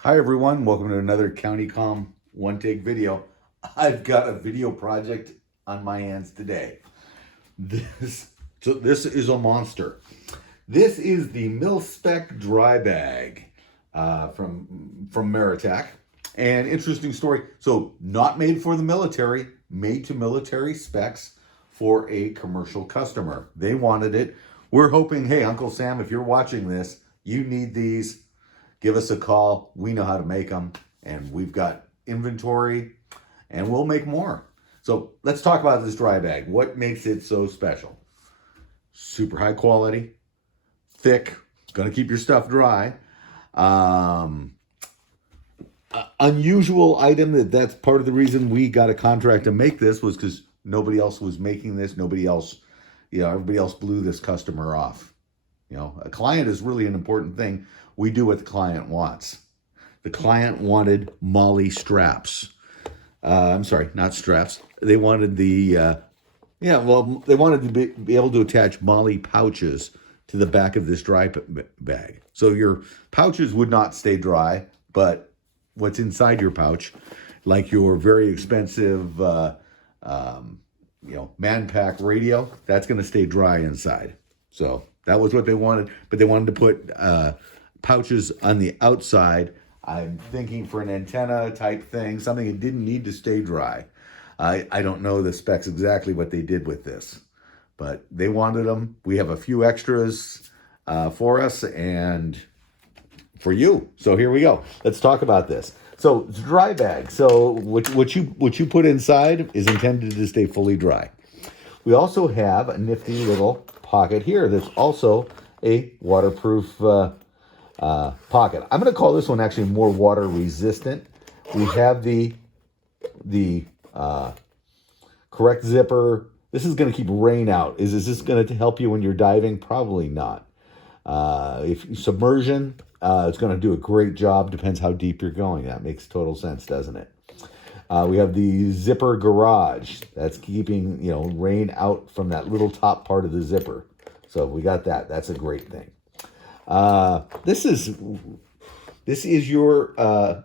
Hi everyone, welcome to another CountyCom one take video. I've got a video project on my hands today. This is a monster. This is the Spec dry bag from Maratac. And interesting story. So not made for the military, made to military specs for a commercial customer. They wanted it. We're hoping, hey, Uncle Sam, if you're watching this, you need these. Give us a call. We know how to make them, and we've got inventory, and we'll make more. So let's talk about this dry bag. What makes it so special? Super high quality, thick, gonna keep your stuff dry. Unusual item that's part of the reason we got a contract to make this was because nobody else was making this. Nobody else, everybody else blew this customer off. A client is really an important thing. We do what the client wants. The client wanted MOLLE straps. I'm sorry, not straps. They wanted they wanted to be able to attach MOLLE pouches to the back of this dry bag. So your pouches would not stay dry, but what's inside your pouch, like your very expensive, Maratac radio, that's going to stay dry inside. So that was what they wanted, but they wanted to put pouches on the outside. I'm thinking for an antenna type thing, something that didn't need to stay dry. I don't know the specs exactly what they did with this, but they wanted them. We have a few extras for us and for you. So here we go. Let's talk about this. So it's a dry bag. So what you put inside is intended to stay fully dry. We also have a nifty little pocket here that's also a waterproof pocket. I'm going to call this one actually more water resistant. We have the correct zipper. This is going to keep rain out. Is this going to help you when you're diving? Probably not. If submersion, it's going to do a great job. Depends how deep you're going. That makes total sense, doesn't it? We have the zipper garage. That's keeping rain out from that little top part of the zipper. So we got that. That's a great thing. This is your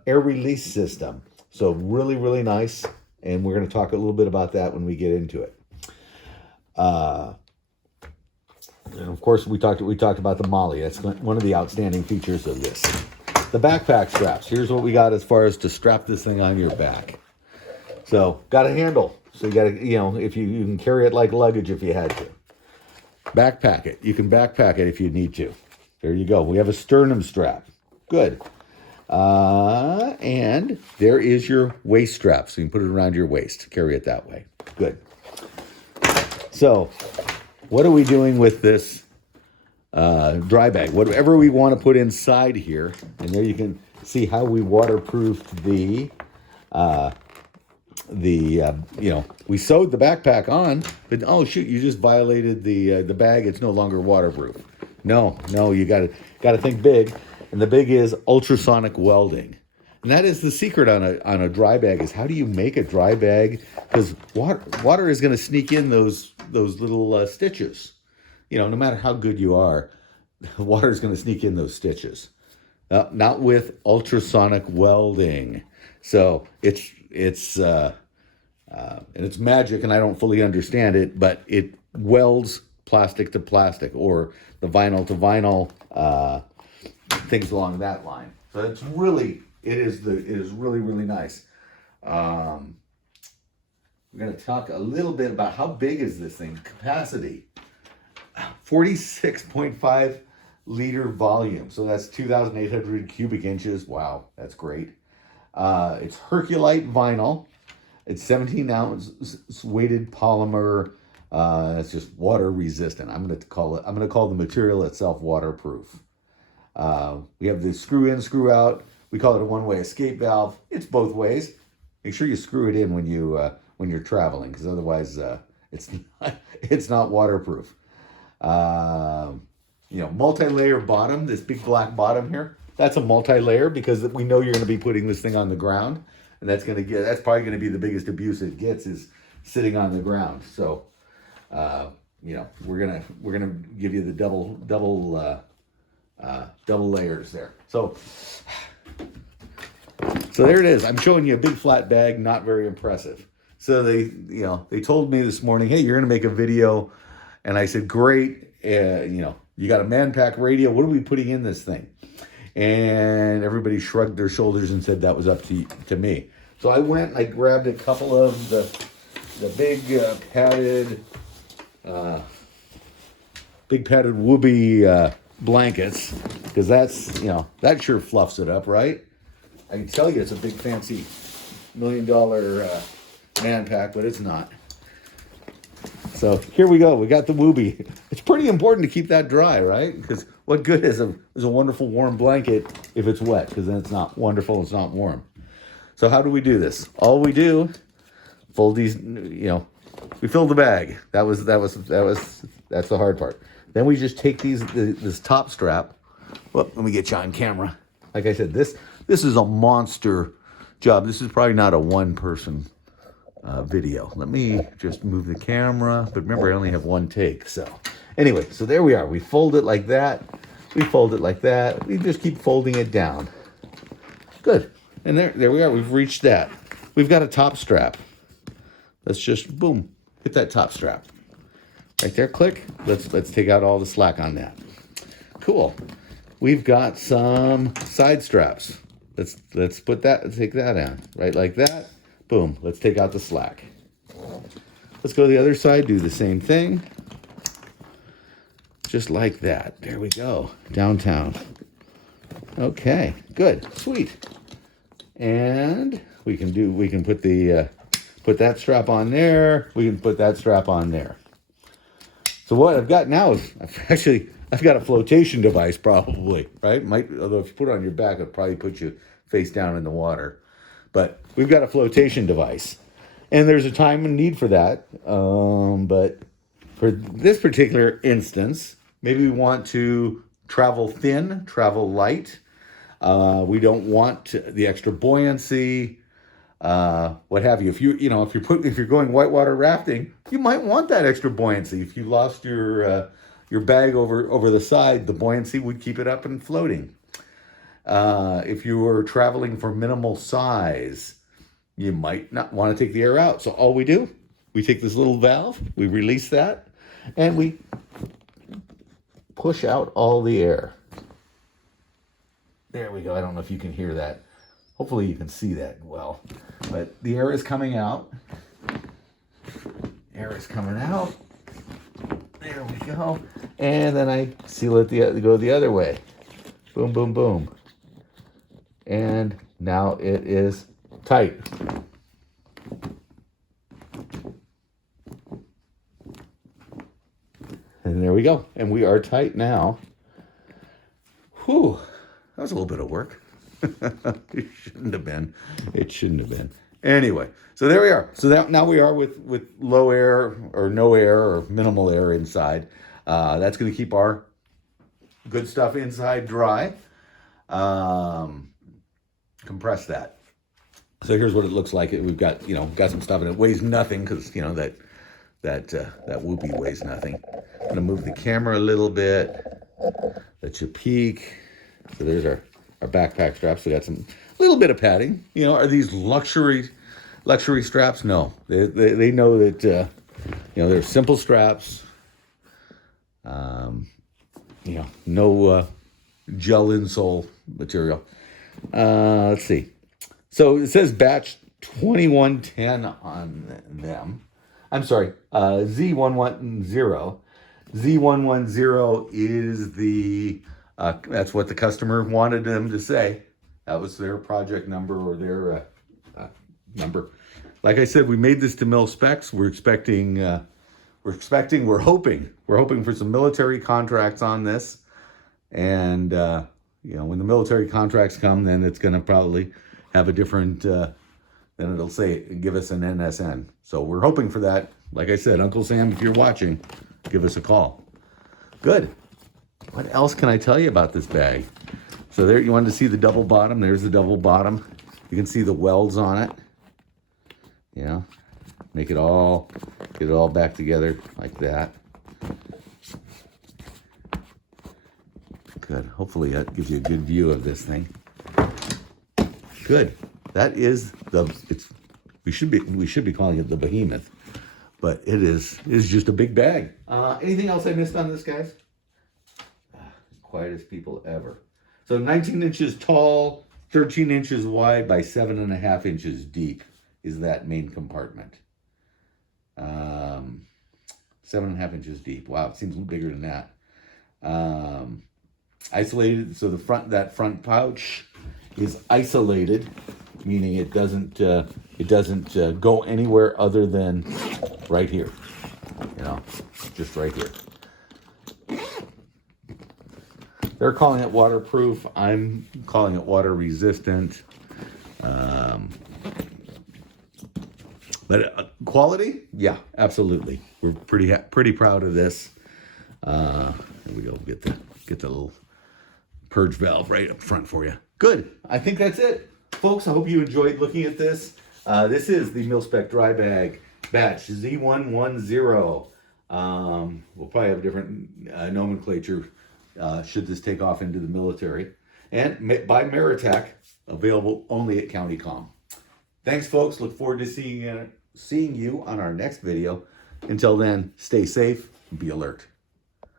air release system. So really, really nice. And we're going to talk a little bit about that when we get into it. And of course, we talked about the MOLLE. That's one of the outstanding features of this. The backpack straps. Here's what we got as far as to strap this thing on your back. So got a handle. So you got to, if you can carry it like luggage if you had to. Backpack it. You can backpack it if you need to. There you go. We have a sternum strap. Good. And there is your waist strap. So you can put it around your waist. Carry it that way. Good. So what are we doing with this dry bag? Whatever we want to put inside here. And there you can see how we waterproofed we sewed the backpack on, but oh shoot, you just violated the bag. It's no longer waterproof. No, you gotta think big, and the big is ultrasonic welding, and that is the secret on a dry bag. Is how do you make a dry bag? Because water is going to sneak in those little stitches. No matter how good you are, water is going to sneak in those stitches. Not with ultrasonic welding. So and it's magic, and I don't fully understand it, but it welds plastic to plastic or the vinyl to vinyl, things along that line. So it is really, really nice. We're going to talk a little bit about how big is this thing. Capacity, 46.5 liter volume. So that's 2,800 cubic inches. Wow, that's great. It's Herculite vinyl. It's 17-ounce weighted polymer. It's just water resistant. I'm going to call the material itself waterproof. We have the screw in, screw out. We call it a one-way escape valve. It's both ways. Make sure you screw it in when you're traveling, because otherwise it's not waterproof. Multi-layer bottom. This big black bottom here. That's a multi-layer because we know you're going to be putting this thing on the ground. And that's probably going to be the biggest abuse it gets is sitting on the ground. So, we're gonna give you the double layers there. So, So there it is. I'm showing you a big flat bag, not very impressive. So they told me this morning, hey, you're going to make a video. And I said, great. You got a Maratac radio. What are we putting in this thing? And everybody shrugged their shoulders and said that was up to me. So I went and I grabbed a couple of the big padded whoopee blankets, because that's, that sure fluffs it up, right? I can tell you it's a big fancy $1 million Maratac, but it's not. So here we go. We got the whoopee. It's pretty important to keep that dry, right? Because what good is a wonderful warm blanket if it's wet? Because then it's not wonderful. It's not warm. So how do we do this? All we do, fold these. We fill the bag. That's the hard part. Then we just take this top strap. Well, let me get you on camera. Like I said, this is a monster job. This is probably not a one-person video. Let me just move the camera. But remember, I only have one take. So anyway, so there we are. We fold it like that. We fold it like that. We just keep folding it down. Good. And there we are. We've reached that. We've got a top strap. Let's just, boom, hit that top strap. Right there, click. Let's take out all the slack on that. Cool. We've got some side straps. Let's take that on. Right like that. Boom. Let's take out the slack. Let's go to the other side, do the same thing. Just like that. There we go. Downtown. Okay, good. Sweet. And we can put put that strap on there. We can put that strap on there. So what I've got now is I've got a flotation device probably, right? Although if you put it on your back, it'll probably put you face down in the water. But we've got a flotation device. And there's a time and need for that. But for this particular instance, maybe we want to travel thin, travel light. We don't want the extra buoyancy, what have you. If you're going whitewater rafting, you might want that extra buoyancy. If you lost your bag over the side, the buoyancy would keep it up and floating. If you were traveling for minimal size, you might not want to take the air out. So all we do, we take this little valve, we release that, and we push out all the air. There we go. I don't know if you can hear that. Hopefully you can see that well. But the air is coming out. Air is coming out. There we go. And then I seal it go the other way. Boom, boom, boom. And now it is tight. And there we go. And we are tight now. Whew. That was a little bit of work. It shouldn't have been. It shouldn't have been. Anyway, so there we are. So now we are with low air or no air or minimal air inside. That's going to keep our good stuff inside dry. Compress that. So here's what it looks like. We've got some stuff, and it weighs nothing because that whoopee weighs nothing. I'm going to move the camera a little bit. Let you peek. So there's our backpack straps. We got some little bit of padding. Are these luxury straps? No, they know that they're simple straps. No gel insole material. Let's see. So it says batch 2110 on them. I'm sorry, Z110. Z110 is that's what the customer wanted them to say. That was their project number or their number. Like I said, we made this to mil specs. We're hoping for some military contracts on this. And, when the military contracts come, then it's going to probably have a different, then it'll give us an NSN. So we're hoping for that. Like I said, Uncle Sam, if you're watching, give us a call. Good. What else can I tell you about this bag? So there, you wanted to see the double bottom. There's the double bottom. You can see the welds on it. Get it all back together like that. Good. Hopefully that gives you a good view of this thing. Good. That is we should be calling it the behemoth, but it is just a big bag. Anything else I missed on this, guys? Quietest people ever. So 19 inches tall, 13 inches wide by 7.5 inches deep is that main compartment. 7.5 inches deep. Wow, it seems bigger than that. Isolated, so that front pouch is isolated, meaning it doesn't go anywhere other than right here. You know, just right here. They're calling it waterproof. I'm calling it water resistant. But quality, yeah, absolutely. We're pretty proud of this. There we go. Get the little purge valve right up front for you. Good. I think that's it, folks. I hope you enjoyed looking at this. This is the Mil-Spec dry bag batch Z110. We'll probably have a different nomenclature should this take off into the military. And by Maratac, available only at County Com. Thanks, folks. Look forward to seeing you on our next video. Until then, stay safe and be alert.